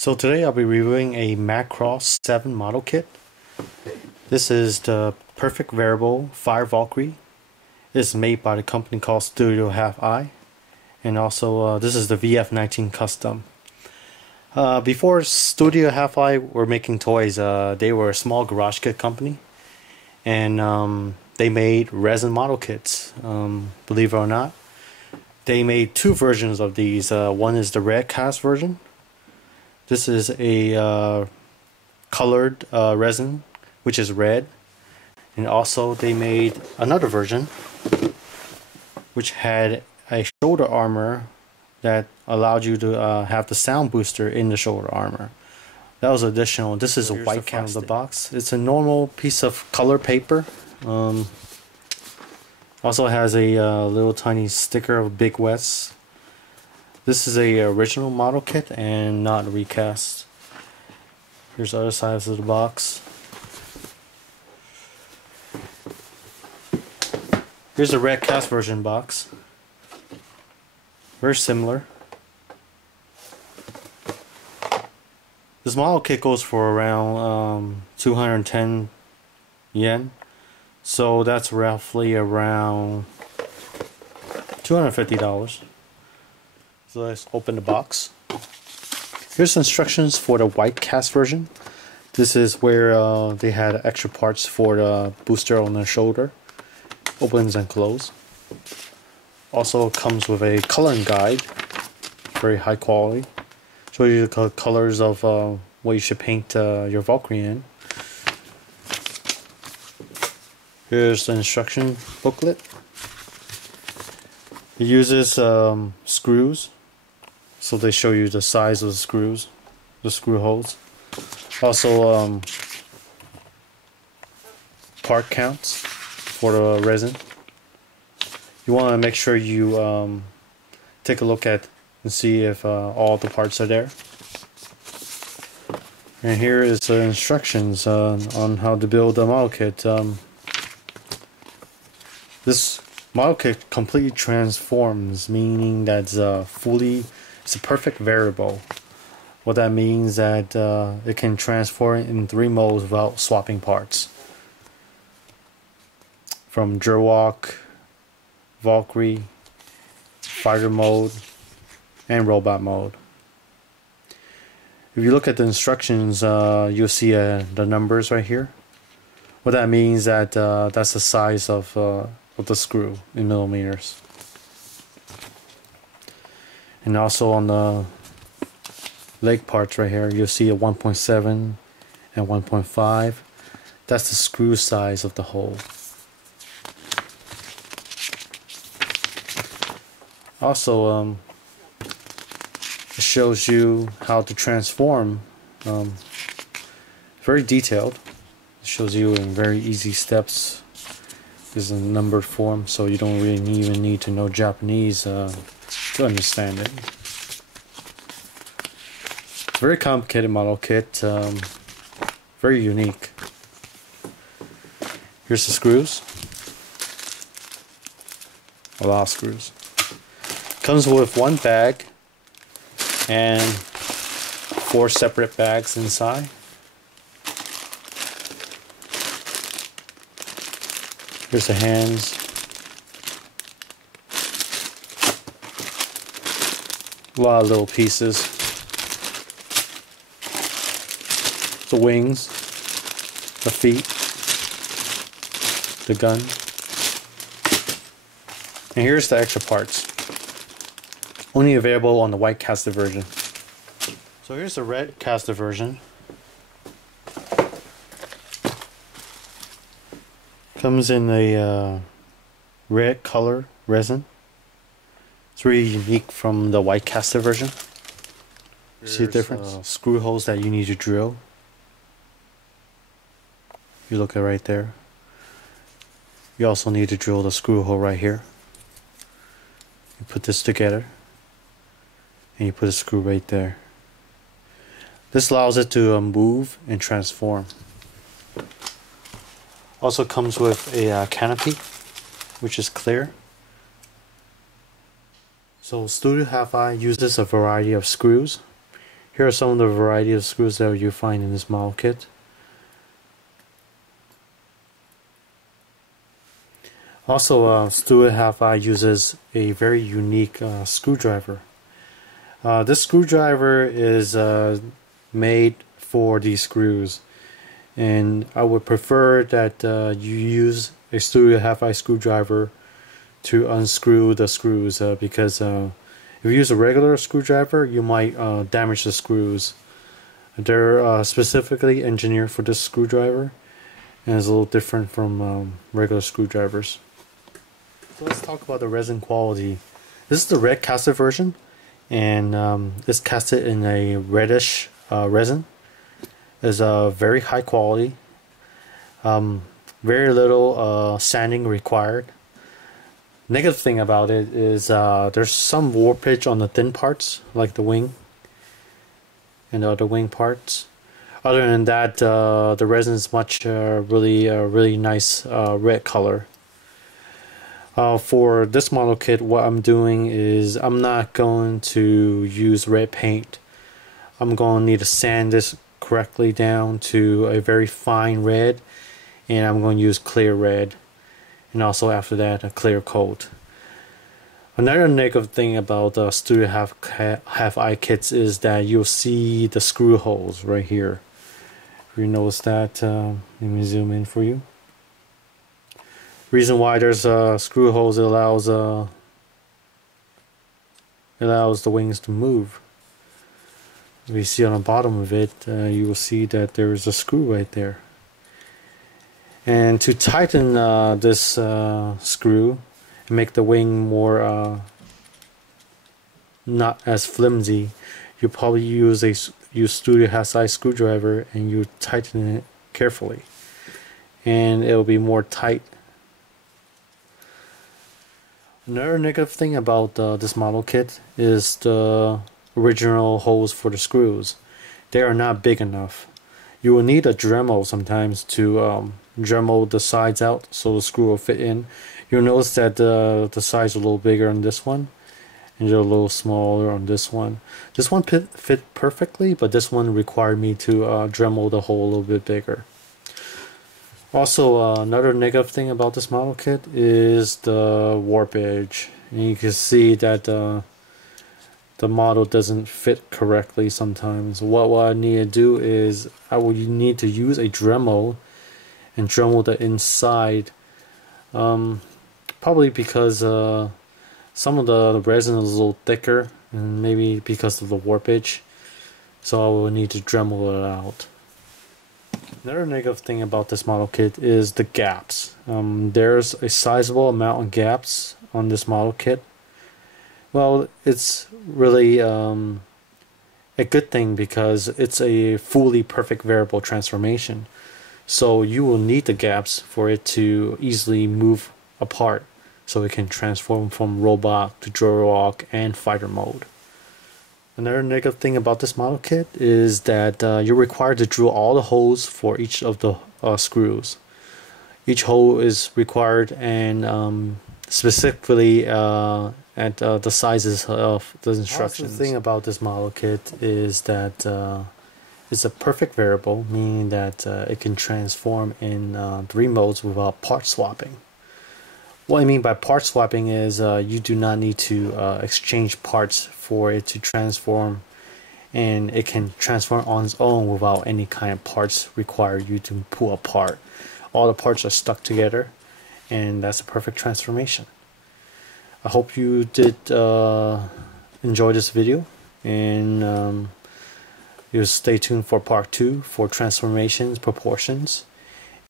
So today I'll be reviewing a Macross 7 model kit. This is the perfect variable Fire Valkyrie. It's made by the company called Studio Halfeye, and also this is the VF-19 custom. Before Studio Halfeye were making toys, they were a small garage kit company, and they made resin model kits. Believe it or not, they made two versions of these. One is the red cast version. This is a colored resin, which is red, and also they made another version which had a shoulder armor that allowed you to have the sound booster in the shoulder armor. That was additional. This is a white can of the box. It's a normal piece of color paper. Also has a little tiny sticker of Big West. This is a original model kit and not a recast. Here's the other sides of the box. Here's the red cast version box. Very similar. This model kit goes for around 210 yen. So that's roughly around $250. So let's open the box. Here's instructions for the white cast version. This is where they had extra parts for the booster on the shoulder. Opens and closes. Also comes with a coloring guide, very high quality. Shows you the colors of what you should paint your Valkyrie in. Here's the instruction booklet. It uses screws, so they show you the size of the screws, the screw holes. Also part counts for the resin. You want to make sure you take a look at and see if all the parts are there. And here is the instructions on how to build a model kit. This model kit completely transforms, meaning that it's a perfect variable. What that means that it can transform in 3 modes without swapping parts. From Gerwalk, Valkyrie, fighter mode, and robot mode. If you look at the instructions, you'll see the numbers right here. What that means that that's the size of the screw in millimeters. And also on the leg parts right here, you'll see a 1.7 and 1.5. That's the screw size of the hole. Also, it shows you how to transform. Very detailed. It shows you in very easy steps. This is a numbered form, so you don't really even need to know Japanese to understand it. Very complicated model kit. Very unique. Here's the screws. A lot of screws. Comes with one bag and 4 separate bags inside. Here's the hands. A lot of little pieces. The wings, the feet, the gun. And here's the extra parts. Only available on the white casted version. So here's the red casted version. Comes in a red color resin. It's really unique from the white casted version. See the difference? Screw holes that you need to drill. You look at right there. You also need to drill the screw hole right here. You put this together, and you put a screw right there. This allows it to move and transform. Also comes with a canopy, which is clear. So Studio Halfeye uses a variety of screws. Here are some of the variety of screws that you find in this model kit. Also, Studio Halfeye uses a very unique screwdriver. This screwdriver is made for these screws, and I would prefer that you use a Studio Halfeye screwdriver to unscrew the screws, because if you use a regular screwdriver, you might damage the screws. They're specifically engineered for this screwdriver, and it's a little different from regular screwdrivers. So let's talk about the resin quality. This is the red casted version, and it's casted in a reddish resin. It's very high quality. Very little sanding required. Negative thing about it is there's some warpage on the thin parts, like the wing and the other wing parts. Other than that, the resin is much really nice red color. For this model kit, what I'm doing is I'm not going to use red paint. I'm going to need to sand this correctly down to a very fine red, and I'm going to use clear red, and also after that a clear coat. Another negative thing about the Studio Halfeye kits is that you'll see the screw holes right here. If you notice that, let me zoom in for you. Reason why there's screw holes, it allows the wings to move. If you see on the bottom of it, you will see that there is a screw right there. And to tighten this screw and make the wing more not as flimsy, you probably use Studio Halfeye screwdriver and you tighten it carefully, and it will be more tight. Another negative thing about this model kit is the original holes for the screws. They are not big enough. You will need a Dremel sometimes to Dremel the sides out so the screw will fit in. You'll notice that the sides are a little bigger on this one, and they're a little smaller on this one. This one fit perfectly, but this one required me to Dremel the hole a little bit bigger. Also, another negative thing about this model kit is the warpage. And you can see that the model doesn't fit correctly sometimes. What I need to do is I will need to use a Dremel and Dremel the inside. Probably because some of the resin is a little thicker, and maybe because of the warpage. So I will need to Dremel it out. Another negative thing about this model kit is the gaps. There's a sizable amount of gaps on this model kit. Well, it's really a good thing because it's a fully perfect variable transformation. So you will need the gaps for it to easily move apart, so it can transform from robot to Gerwalk and fighter mode. Another negative thing about this model kit is that you're required to drill all the holes for each of the screws. Each hole is required, and specifically at the sizes of the instructions. The thing about this model kit is that it's a perfect variable, meaning that it can transform in 3 modes without part swapping. What I mean by part swapping is you do not need to exchange parts for it to transform, and it can transform on its own without any kind of parts required you to pull apart. All the parts are stuck together, and that's a perfect transformation. I hope you did enjoy this video, and you'll stay tuned for part 2 for transformations, proportions.